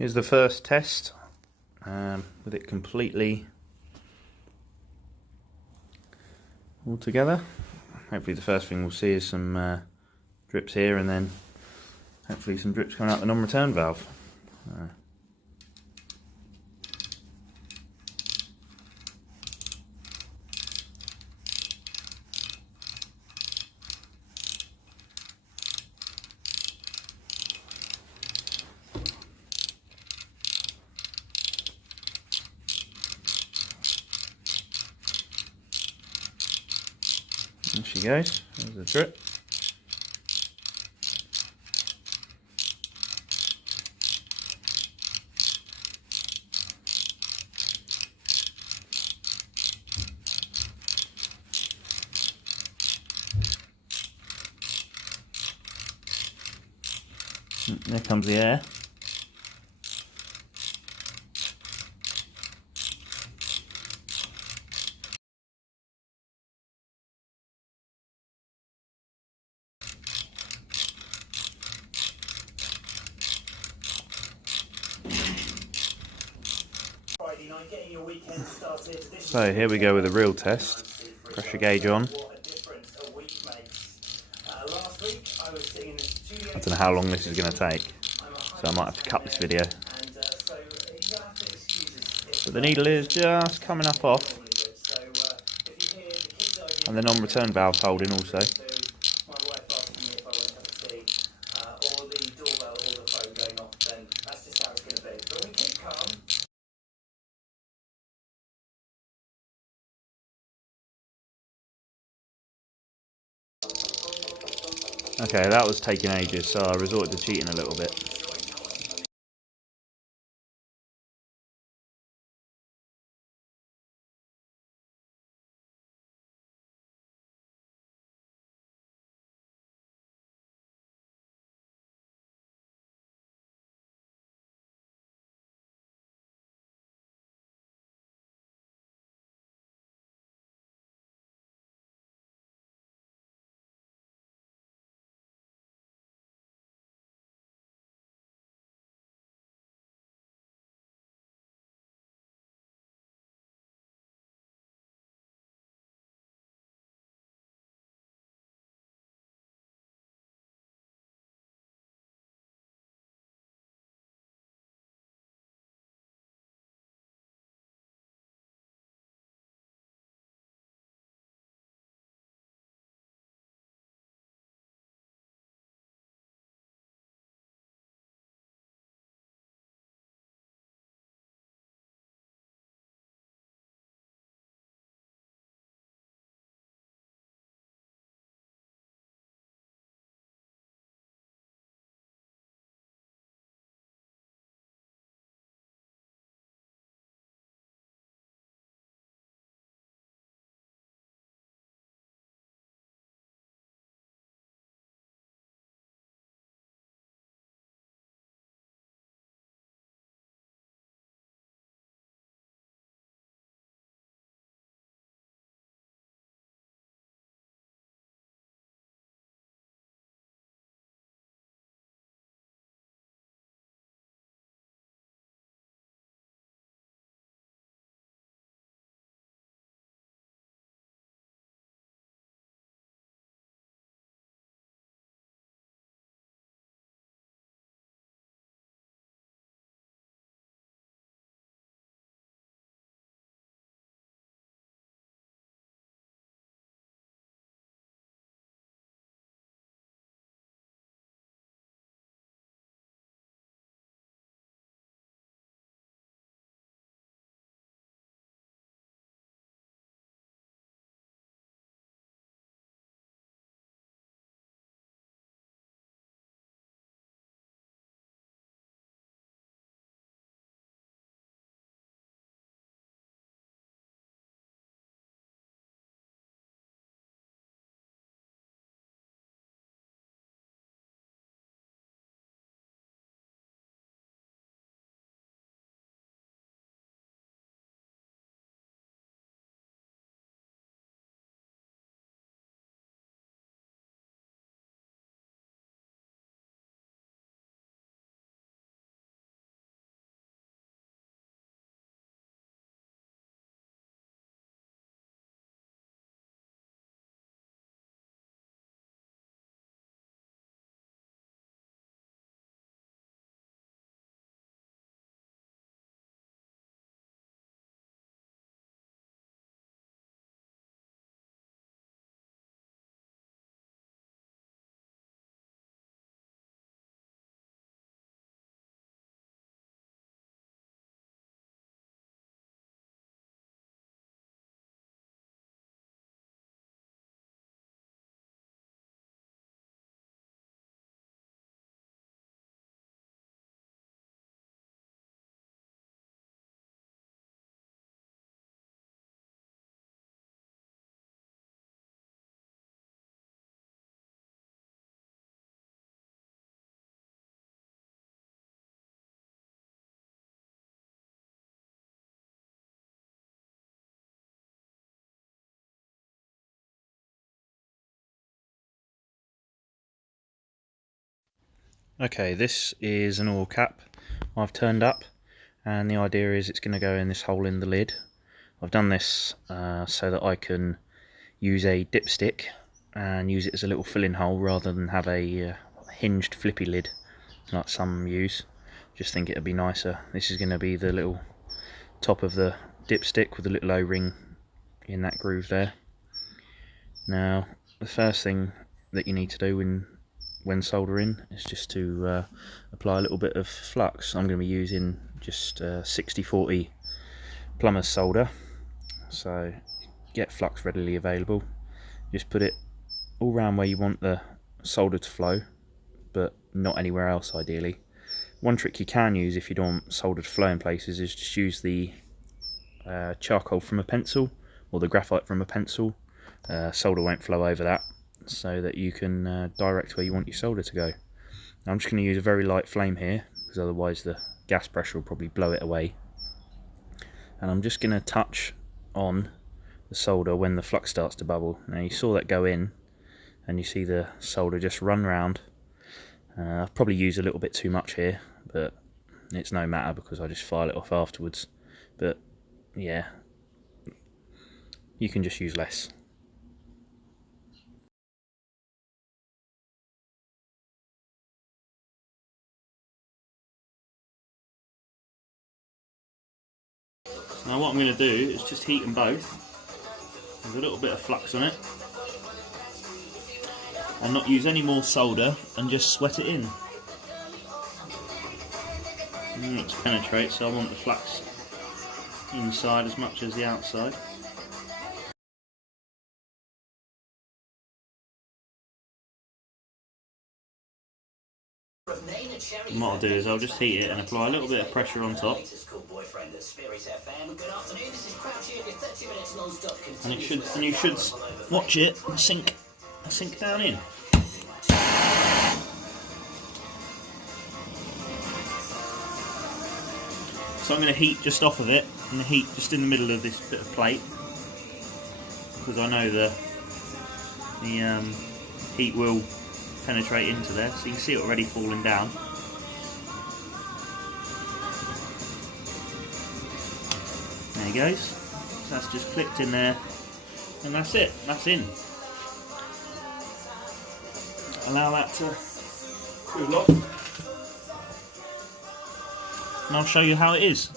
Here's the first test with it completely all together. Hopefully the first thing we'll see is some drips here, and then hopefully some drips coming out the non-return valve. There she goes, there's a drip. There comes the air. So here we go with a real test. Pressure gauge on. I don't know how long this is going to take, so I might have to cut this video. But the needle is just coming up off, and the non-return valve's holding also. Okay, that was taking ages, so I resorted to cheating a little bit. Okay, this is an oil cap I've turned up, and the idea is it's going to go in this hole in the lid. I've done this so that I can use a dipstick and use it as a little filling hole rather than have a hinged flippy lid like some use. Just think it would be nicer. This is going to be the little top of the dipstick with a little O-ring in that groove there. Now the first thing that you need to do when soldering is just to apply a little bit of flux. I'm going to be using just 60-40 plumber's solder, so get flux readily available. Just put it all around where you want the solder to flow, but not anywhere else ideally. One trick you can use if you don't want solder to flow in places is just use the charcoal from a pencil or the graphite from a pencil. Solder won't flow over that, so that you can direct where you want your solder to go. Now I'm just going to use a very light flame here, because otherwise the gas pressure will probably blow it away. And I'm just going to touch on the solder when the flux starts to bubble. Now you saw that go in, and you see the solder just run round. I've probably used a little bit too much here, but it's no matter because I just file it off afterwards. But yeah, you can just use less. Now what I'm going to do is just heat them both with a little bit of flux on it, and not use any more solder, and just sweat it in. Let's penetrate, so I want the flux inside as much as the outside. And what I'll do is I'll just heat it and apply a little bit of pressure on top, and you should watch it sink down in. So I'm going to heat just off of it, and the heat just in the middle of this bit of plate, because I know the heat will penetrate into there, so you can see it already falling down. There he goes. So that's just clipped in there, and that's it. That's in. Allow that to cool off, and I'll show you how it is.